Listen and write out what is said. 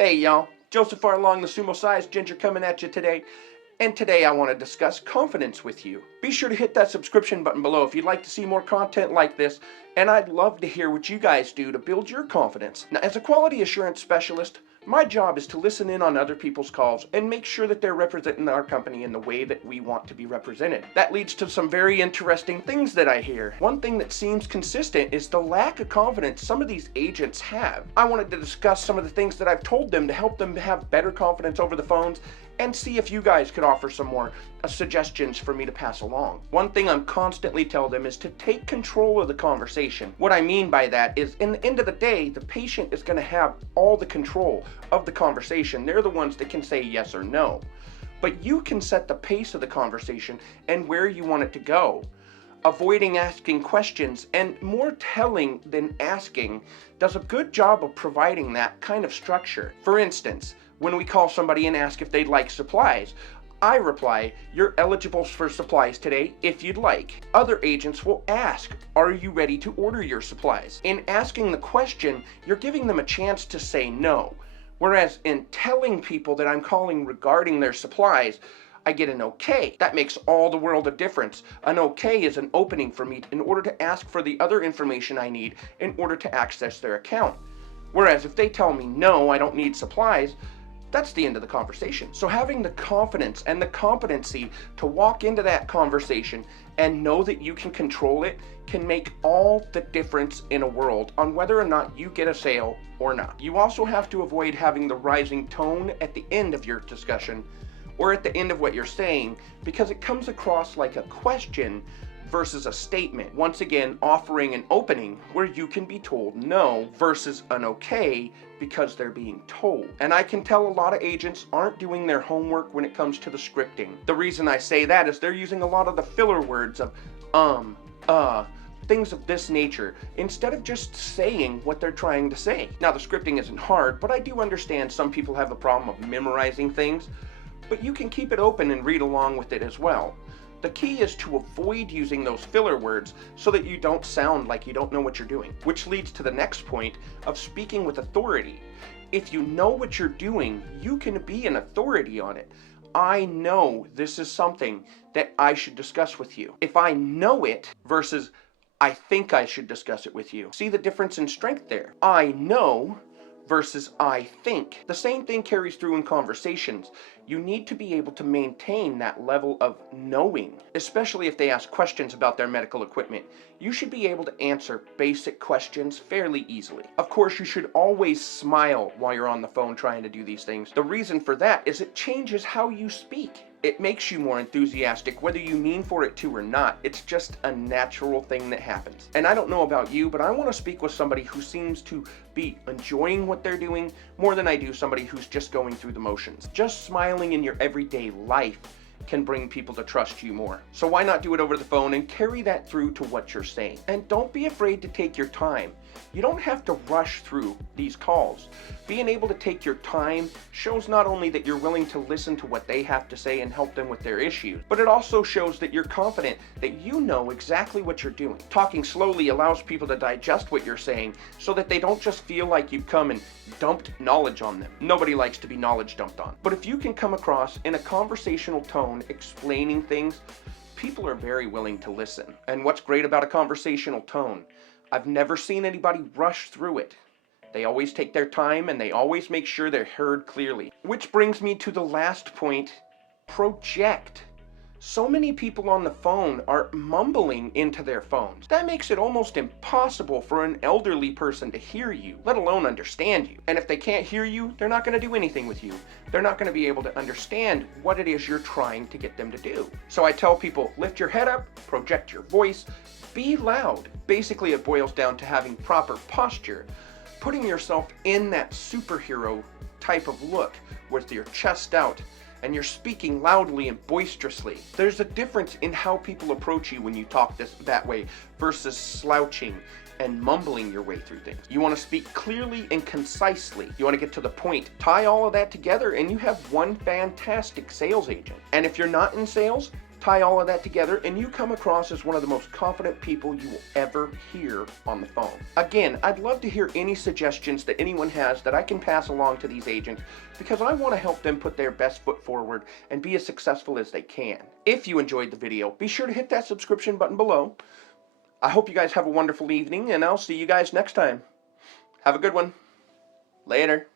Hey y'all, Joseph Arlong, the sumo-sized ginger coming at you today. And today I want to discuss confidence with you. Be sure to hit that subscription button below if you'd like to see more content like this, and I'd love to hear what you guys do to build your confidence. Now, as a quality assurance specialist, my job is to listen in on other people's calls and make sure that they're representing our company in the way that we want to be represented. That leads to some very interesting things that I hear. One thing that seems consistent is the lack of confidence some of these agents have. I wanted to discuss some of the things that I've told them to help them have better confidence over the phones and see if you guys could offer some more suggestions for me to pass along. One thing I'm constantly tell them is to take control of the conversation. What I mean by that is, in the end of the day, the patient is going to have all the control of the conversation. They're the ones that can say yes or no. But you can set the pace of the conversation and where you want it to go. Avoiding asking questions and more telling than asking does a good job of providing that kind of structure. For instance, when we call somebody and ask if they'd like supplies, I reply, "You're eligible for supplies today if you'd like." Other agents will ask, "Are you ready to order your supplies?" In asking the question, you're giving them a chance to say no. Whereas in telling people that I'm calling regarding their supplies, I get an okay. That makes all the world of difference. An okay is an opening for me in order to ask for the other information I need in order to access their account. Whereas if they tell me, "No, I don't need supplies," that's the end of the conversation. So having the confidence and the competency to walk into that conversation and know that you can control it can make all the difference in a world on whether or not you get a sale or not. You also have to avoid having the rising tone at the end of your discussion or at the end of what you're saying, because it comes across like a question versus a statement. Once again, offering an opening where you can be told no versus an okay because they're being told. And I can tell a lot of agents aren't doing their homework when it comes to the scripting. The reason I say that is they're using a lot of the filler words of things of this nature, instead of just saying what they're trying to say. Now, the scripting isn't hard, but I do understand some people have the problem of memorizing things, but you can keep it open and read along with it as well. The key is to avoid using those filler words so that you don't sound like you don't know what you're doing, which leads to the next point of speaking with authority. If you know what you're doing, you can be an authority on it. I know this is something that I should discuss with you. If I know it versus I think I should discuss it with you. See the difference in strength there? I know versus I think. The same thing carries through in conversations. You need to be able to maintain that level of knowing, especially if they ask questions about their medical equipment. You should be able to answer basic questions fairly easily. Of course, you should always smile while you're on the phone trying to do these things. The reason for that is it changes how you speak. It makes you more enthusiastic, whether you mean for it to or not. It's just a natural thing that happens. And I don't know about you, but I want to speak with somebody who seems to be enjoying what they're doing more than I do somebody who's just going through the motions. Just smiling in your everyday life can bring people to trust you more. So why not do it over the phone and carry that through to what you're saying? And don't be afraid to take your time. You don't have to rush through these calls. Being able to take your time shows not only that you're willing to listen to what they have to say and help them with their issues, but it also shows that you're confident that you know exactly what you're doing. Talking slowly allows people to digest what you're saying so that they don't just feel like you've come and dumped knowledge on them. Nobody likes to be knowledge dumped on. But if you can come across in a conversational tone explaining things, people are very willing to listen. And what's great about a conversational tone, I've never seen anybody rush through it. They always take their time and they always make sure they're heard clearly. Which brings me to the last point, project. So many people on the phone are mumbling into their phones. That makes it almost impossible for an elderly person to hear you, let alone understand you. And if they can't hear you, they're not going to do anything with you. They're not going to be able to understand what it is you're trying to get them to do. So I tell people, lift your head up, project your voice, be loud. Basically, it boils down to having proper posture, putting yourself in that superhero type of look with your chest out, and you're speaking loudly and boisterously. There's a difference in how people approach you when you talk that way versus slouching and mumbling your way through things. You want to speak clearly and concisely. You want to get to the point. Tie all of that together and you have one fantastic sales agent. And if you're not in sales, Tie all of that together and you come across as one of the most confident people you will ever hear on the phone. Again, I'd love to hear any suggestions that anyone has that I can pass along to these agents, because I want to help them put their best foot forward and be as successful as they can. If you enjoyed the video, be sure to hit that subscription button below. I hope you guys have a wonderful evening, and I'll see you guys next time. Have a good one. Later.